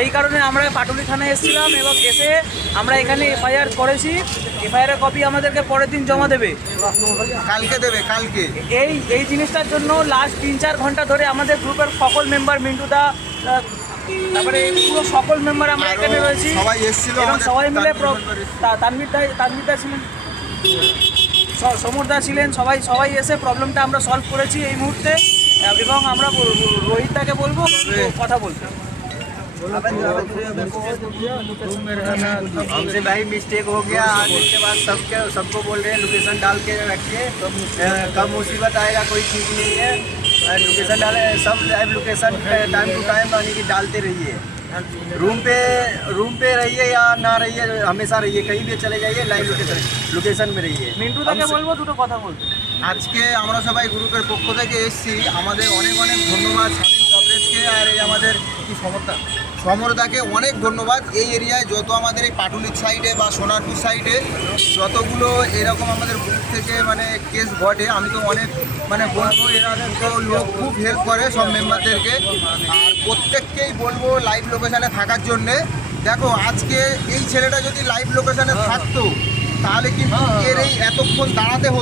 সেই কারণে আমরা পাটুলি থানায় এসেছিলাম এবং এসে আমরা এখানে এফআইআর করেছি। এফআইআর কপি আমাদেরকে পরের দিন জমা দেবে, কালকে দেবে, কালকে। এই জিনিসটার জন্য লাস্ট 3-4 ঘন্টা ধরে আমাদের গ্রুপের সকল মেম্বার, মিন্টুদা, তারপরে পুরো সকল মেম্বার আমরা এখানে রয়েছি, সবাই এসেছিল, এবং সবাই মিলে তানভীরদা ছিলেন, সমরদা ছিলেন, সবাই এসে প্রবলেমটা আমরা সলভ করেছি এই মুহূর্তে। এবং আমরা রোহিতদাকে বলবো কথা বলতে। हमसे भाई मिस्टेक हो गया, आज इसके बाद सबको बोल रहे हैं लोकेशन डाल के रखिए, कब मुसीबत आएगा कोई ठीक नहीं है। लोकेशन डाले, सब live location time to time यानी कि डालते रहिए। रूम पे रहिए या ना रहिए, हमेशा रहिए, कहीं भी चले जाइए, लाइव लोकेशन में रहिए। মিন্টুদাকে বলবো দুটো কথা বলতে। আজকে আমরা সবাই গ্রুপের পক্ষ থেকে এসেছি, আমাদের অনেক অনেক ধন্যবাদ শামীম কবরেজকে, আর এই আমাদের কি সমরদাকে অনেক ধন্যবাদ। এই এরিয়ায় যত আমাদের এই পাটুলির সাইডে বা সোনারপুর সাইডে যতগুলো এরকম আমাদের গ্রুপ থেকে মানে কেস ঘটে, আমি তো অনেক মানে বলবো এরা তো লোক খুব হেল্প করে সব মেম্বারদেরকে। আর প্রত্যেককেই বলবো লাইভ লোকেশানে থাকার জন্যে। দেখো আজকে এই ছেলেটা যদি লাইভ লোকেশানে থাকতো তাহলে কিন্তু এর এই এতক্ষণ দাঁড়াতে হতো।